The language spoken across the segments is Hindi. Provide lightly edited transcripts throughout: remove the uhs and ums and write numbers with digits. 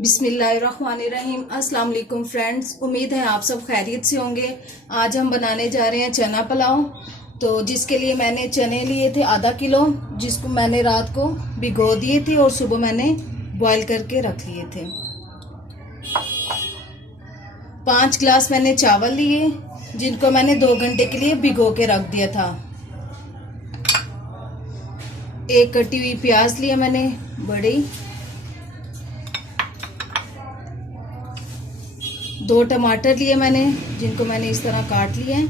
बिस्मिल्लाहिर्रहमानिर्रहीम। अस्सलाम वालेकुम फ्रेंड्स, उम्मीद है आप सब खैरियत से होंगे। आज हम बनाने जा रहे हैं चना पुलाव। तो जिसके लिए मैंने चने लिए थे आधा किलो, जिसको मैंने रात को भिगो दिए थे और सुबह मैंने बॉईल करके रख लिए थे। 5 गिलास मैंने चावल लिए, जिनको मैंने 2 घंटे के लिए भिगो के रख दिया था। एक कटी हुई प्याज लिया मैंने बड़ी, 2 टमाटर लिए मैंने, जिनको मैंने इस तरह काट लिए हैं।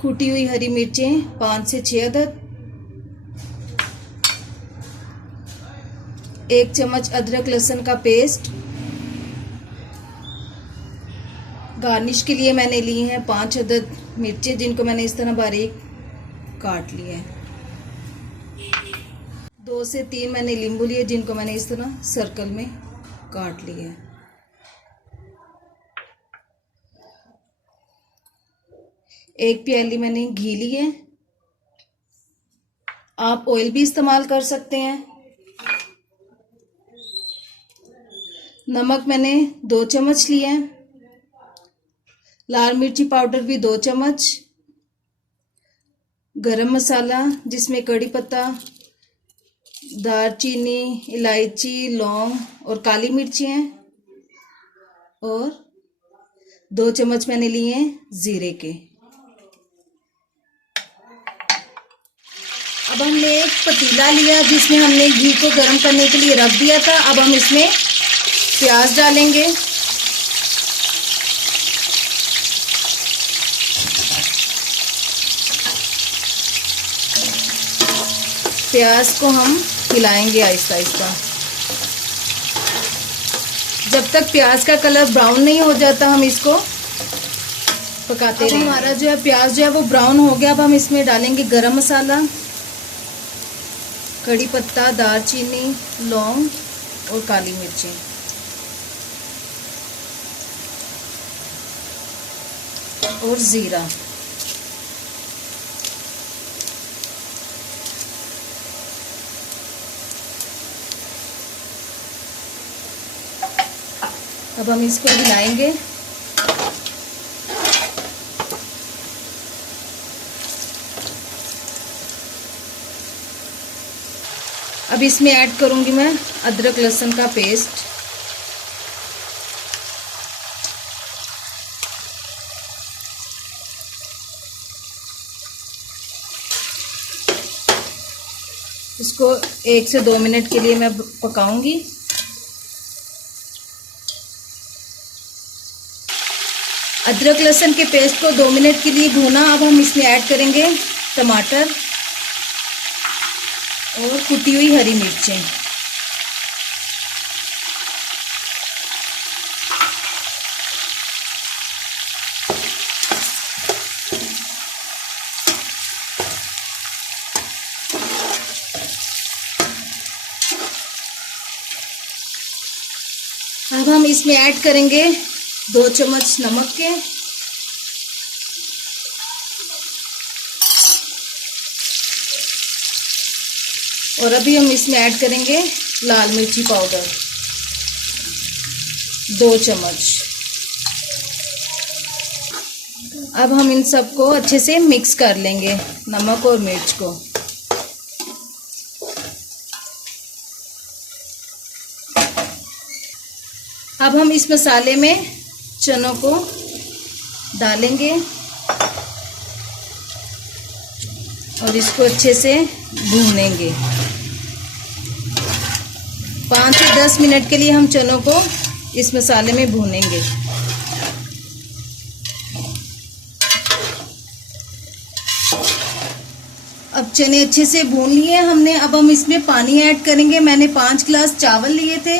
कुटी हुई हरी मिर्चें 5 से 6 अदद, 1 चम्मच अदरक लहसुन का पेस्ट। गार्निश के लिए मैंने लिए हैं 5 अदद मिर्चें, जिनको मैंने इस तरह बारीक काट लिए हैं। 2 से 3 मैंने नींबू लिए, जिनको मैंने इस तरह सर्कल में काट लिए हैं। एक प्याली मैंने घी ली है, आप ऑयल भी इस्तेमाल कर सकते हैं। नमक मैंने 2 चम्मच लिए हैं। लाल मिर्ची पाउडर भी 2 चम्मच। गरम मसाला, जिसमें कड़ी पत्ता, दालचीनी, इलायची, लौंग और काली मिर्ची हैं, और 2 चम्मच मैंने लिए हैं जीरे के। अब हमने एक पतीला लिया, जिसमें हमने घी को गर्म करने के लिए रख दिया था। अब हम इसमें प्याज डालेंगे। प्याज को हम हिलाएंगे आहिस्ता आहिस्ता, जब तक प्याज का कलर ब्राउन नहीं हो जाता हम इसको पकाते रहेंगे। हमारा जो है प्याज जो है वो ब्राउन हो गया। अब हम इसमें डालेंगे गरम मसाला, कड़ी पत्ता, दालचीनी, लौंग और काली मिर्चें। और जीरा। अब हम इसको हिलाएंगे। अब इसमें ऐड करूंगी मैं अदरक लहसुन का पेस्ट। इसको 1 से 2 मिनट के लिए मैं पकाऊंगी। अदरक लहसुन के पेस्ट को 2 मिनट के लिए भूना। अब हम इसमें ऐड करेंगे टमाटर और कुटी हुई हरी मिर्चें। अब हम इसमें ऐड करेंगे 2 चम्मच नमक के, और अभी हम इसमें ऐड करेंगे लाल मिर्ची पाउडर 2 चम्मच। अब हम इन सबको अच्छे से मिक्स कर लेंगे, नमक और मिर्च को। अब हम इस मसाले में चनों को डालेंगे और इसको अच्छे से भूनेंगे। 5 से 10 मिनट के लिए हम चनों को इस मसाले में भूनेंगे। अब चने अच्छे से भून लिए हमने। अब हम इसमें पानी ऐड करेंगे। मैंने 5 गिलास चावल लिए थे,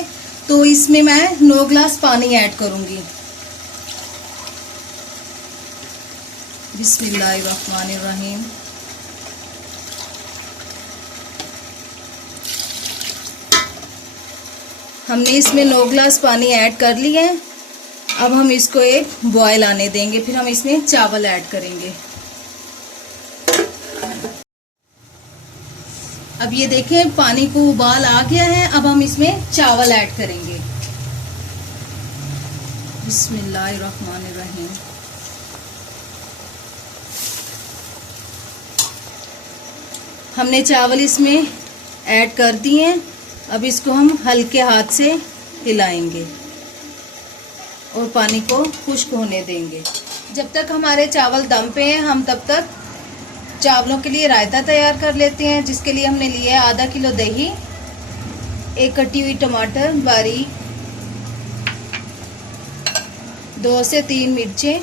तो इसमें मैं 9 गिलास पानी ऐड करूंगी। बिस्मिल्लाहिर्रहमानिर्रहीम। हमने इसमें 9 गिलास पानी ऐड कर लिया है। अब हम इसको एक बॉयल आने देंगे, फिर हम इसमें चावल ऐड करेंगे। अब ये देखें पानी को उबाल आ गया है। अब हम इसमें चावल ऐड करेंगे। बिस्मिल्लाहिर्रहमानिर्रहीम। हमने चावल इसमें ऐड कर दिए हैं। अब इसको हम हल्के हाथ से हिलाएंगे और पानी को खुश्क होने देंगे। जब तक हमारे चावल दम पे हैं हम तब तक चावलों के लिए रायता तैयार कर लेते हैं, जिसके लिए हमने लिया है आधा किलो दही, एक कटी हुई टमाटर बारीक, 2 से 3 मिर्चें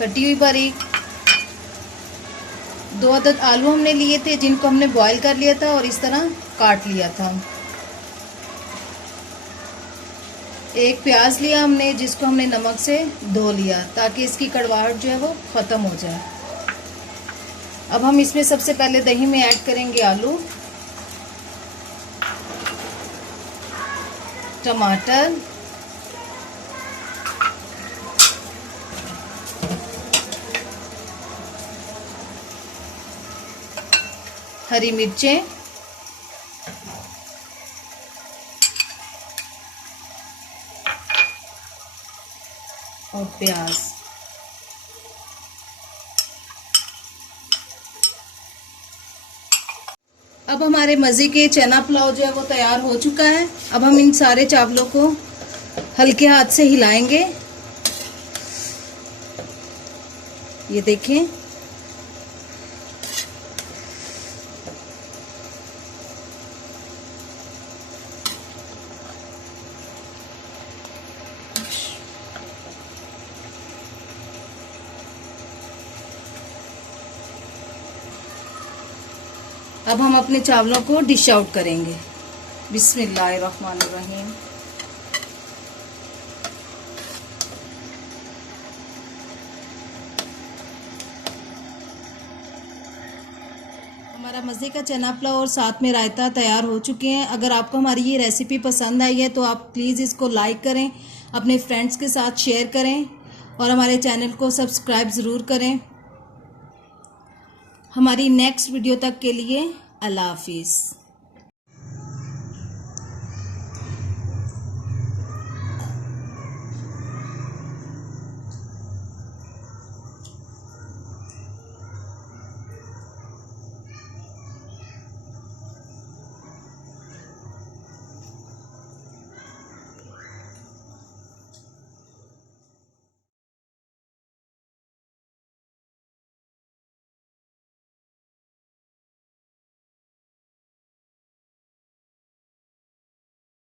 कटी हुई बारीक, 2 अदद आलू हमने लिए थे जिनको हमने बॉईल कर लिया था और इस तरह काट लिया था, 1 प्याज लिया हमने जिसको हमने नमक से धो लिया ताकि इसकी कड़वाहट जो है वो ख़त्म हो जाए। अब हम इसमें सबसे पहले दही में ऐड करेंगे आलू, टमाटर, हरी मिर्चें, और प्याज। अब हमारे मज़े के चना पुलाव जो है वो तैयार हो चुका है। अब हम इन सारे चावलों को हल्के हाथ से हिलाएंगे। ये देखें, अब हम अपने चावलों को डिश आउट करेंगे। बिस्मिल्लाहिर्रहमानिर्रहीम। हमारा मज़े का चना पुलाव और साथ में रायता तैयार हो चुके हैं। अगर आपको हमारी ये रेसिपी पसंद आई है तो आप प्लीज़ इसको लाइक करें, अपने फ्रेंड्स के साथ शेयर करें और हमारे चैनल को सब्सक्राइब ज़रूर करें। हमारी नेक्स्ट वीडियो तक के लिए अल्लाह हाफिज़।